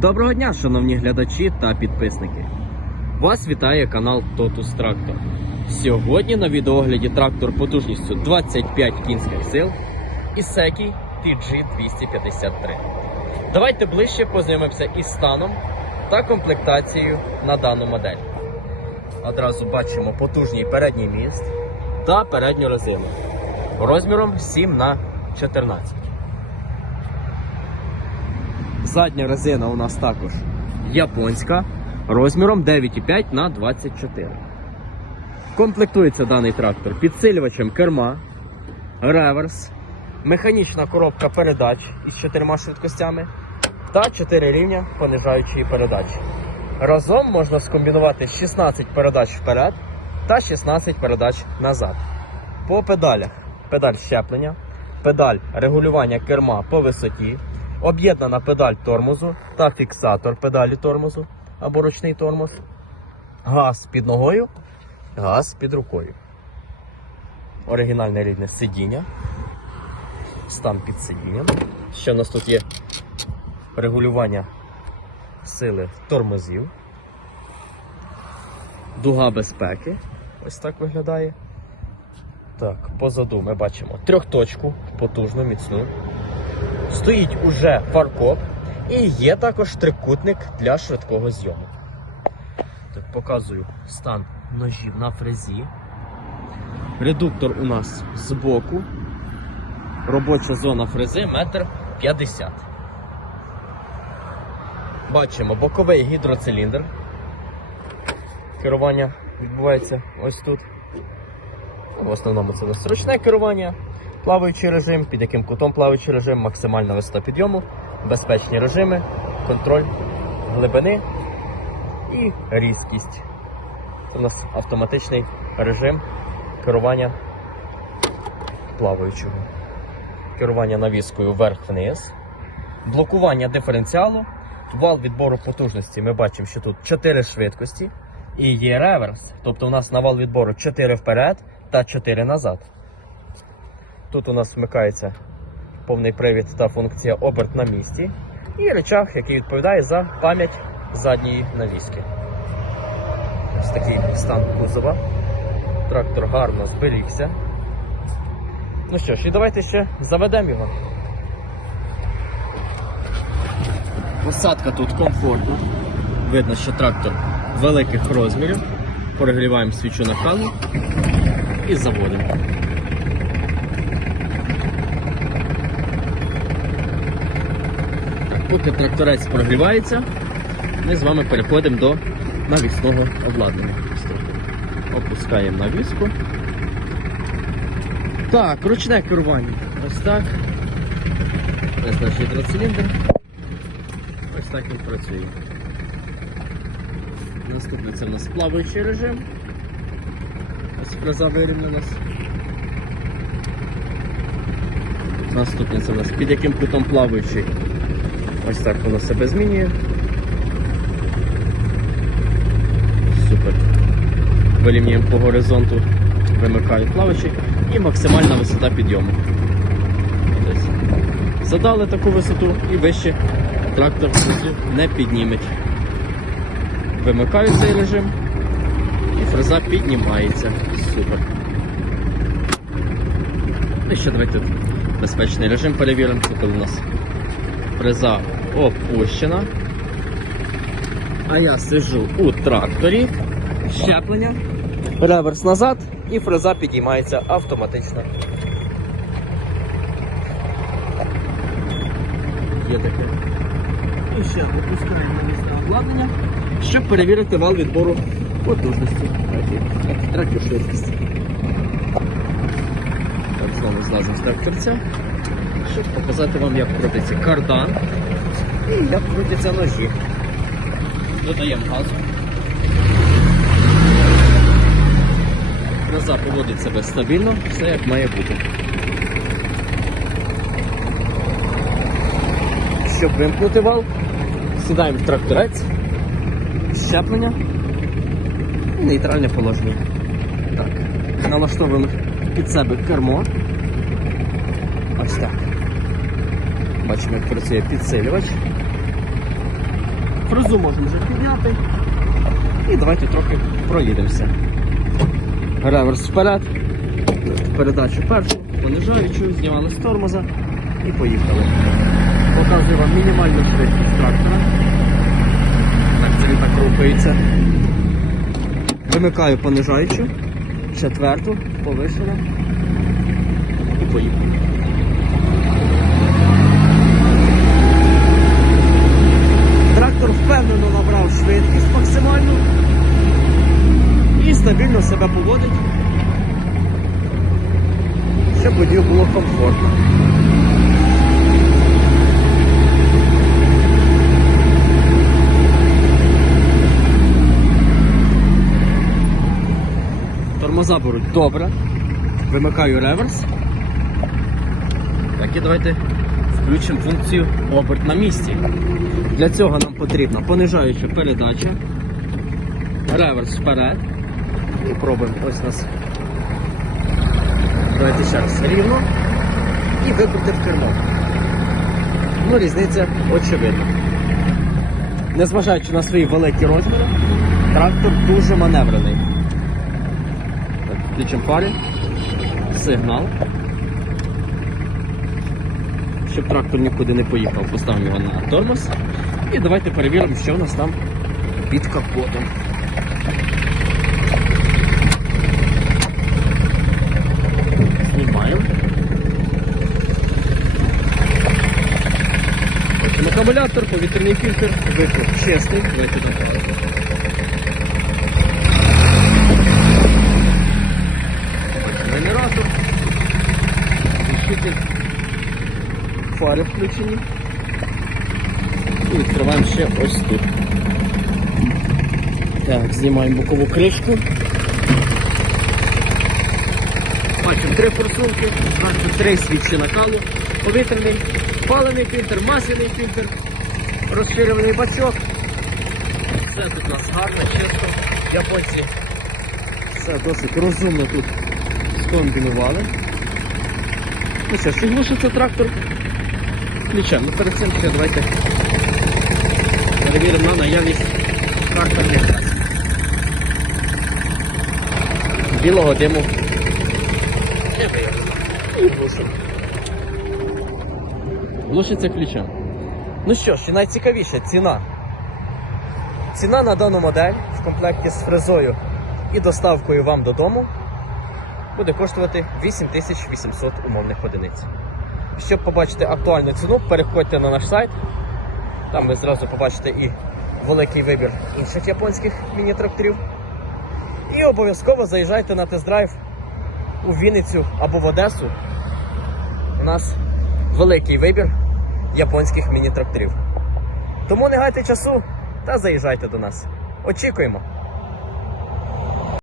Доброго дня, шановні глядачі та підписники. Вас вітає канал Totus Tractor. Сьогодні на відеогляді трактор потужністю 25 кінських сил Ісекі TG253. Давайте ближче познайомимося із станом та комплектацією на дану модель. Одразу бачимо потужний передній міст та передню резину розміром 7 на 14 Задня резина у нас також японська розміром 9,5 на 24. Комплектується даний трактор підсилювачем керма, реверс, механічна коробка передач із чотирма швидкостями та 4 рівня понижаючої передачі. Разом можна скомбінувати 16 передач вперед та 16 передач назад. По педалях педаль щеплення, педаль регулювання керма по висоті, об'єднана педаль тормозу та фіксатор педалі тормозу або ручний тормоз, газ під ногою, газ під рукою. Оригінальне рідне сидіння, стан під сидінням. Ще у нас тут є регулювання сили тормозів, дуга безпеки. Ось так виглядає. Так, позаду ми бачимо трьохточку, потужну, міцну. Стоїть уже фаркоп і є також трикутник для швидкого зйому. Так, показую стан ножів на фрезі. Редуктор у нас збоку. Робоча зона фрези метр 50. Бачимо боковий гідроциліндр. Керування відбувається ось тут. В основному це у нас керування, плаваючий режим, під яким кутом плаваючий режим, максимальна висота підйому, безпечні режими, контроль глибини і різкість. У нас автоматичний режим керування плаваючого. Керування навіскою вверх-вниз, блокування диференціалу, вал відбору потужності. Ми бачимо, що тут 4 швидкості і є реверс. Тобто у нас на вал відбору 4 вперед та 4 назад. Тут у нас вмикається повний привід та функція оберт на місці. І речах, який відповідає за пам'ять задньої навіски. Ось такий стан кузова. Трактор гарно зберігся. Ну що ж, і давайте ще заведемо його. Посадка тут комфортна. Видно, що трактор великих розмірів. Перегріваємо свічу на хану і заводимо. Поки тракторець прогрівається, ми з вами переходимо до навісного обладнання. Опускаємо навіску. Так, ручне керування. Ось так. Ось наш гідроциліндр. Ось так він працює. Наступний це в нас плаваючий режим. Ось фреза вирівнялась. Наступний це в нас під яким кутом плаваючий. Ось так воно себе змінює. Супер. Вирівнюємо по горизонту, вимикаю плаваючий і максимальна висота підйому. Задали таку висоту і вище трактор фрезу не підніметь. Вимикаю цей режим і фреза піднімається. Супер. І ще давайте безпечний режим перевіримо. Коли у нас фреза опущена. А я сиджу у тракторі. Щеплення. Реверс назад і фреза підіймається автоматично. Є таке. І ще опускаємо на місце обладнання, щоб перевірити вал відбору потужності. Третю швидкість. Так, знову злазимо з тракторця, щоб показати вам, як крутиться кардан і як крутяться ножі. Додаємо газу. Фреза поводить себе стабільно, все як має бути. Щоб вимкнути вал, сідаємо в тракторець, щеплення і нейтральне положення. Так. Налаштовуємо під себе кермо. Ось так. Бачимо, як працює підсилювач. Фрезу можемо вже підняти. І давайте трохи проїдемося. Реверс вперед. Передачу першу, понижаючу, знімали з тормоза і поїхали. Показую вам мінімальну швидкість трактора. Так, це він так рухається. Вимикаю понижаючу, четверту, повишена і поїхали. Трактор впевнено набрав швидкість максимальну і стабільно себе поводить, щоб водію було комфортно. Тормоза беруть добре. Вимикаю реверс. Так і давайте включимо функцію оберт на місці. Для цього нам потрібна понижаюча передача, реверс вперед. І пробуємо ось нас. Давайте ще раз рівно. І викрутив кермо. Ну, різниця очевидна. Незважаючи на свої великі розміри, трактор дуже маневрений. Включимо пари, сигнал. Щоб трактор нікуди не поїхав, поставимо його на тормоз. І давайте перевіримо, що у нас там під капотом. Знімаємо. Потім акумулятор, повітряний фільтр, вихлоп чистий. Давайте докажемо. Генератор. Включитель. Фари включені. І відкриваємо ще ось тут. Так, знімаємо бокову кришку. Бачимо три форсунки, бачимо три свічі накалу, повітряний, паливний фільтр, масляний фільтр, розширюваний бачок. Все тут у нас гарно, чисто. Японці все досить розумно тут скомбінували. Ну що, чи глушиться трактор? Ключем. Ну перед цим ще давайте перевіримо на наявність картерних газ. Білого диму не виявлено. Глушиться ключем. Ну що ж, і найцікавіше ціна. Ціна на дану модель в комплекті з фрезою і доставкою вам додому буде коштувати 8800 умовних одиниць. Щоб побачити актуальну ціну, переходьте на наш сайт. Там ви зразу побачите і великий вибір інших японських міні-тракторів. І обов'язково заїжджайте на тест-драйв у Вінницю або в Одесу. У нас великий вибір японських міні-тракторів. Тому не гайте часу та заїжджайте до нас. Очікуємо!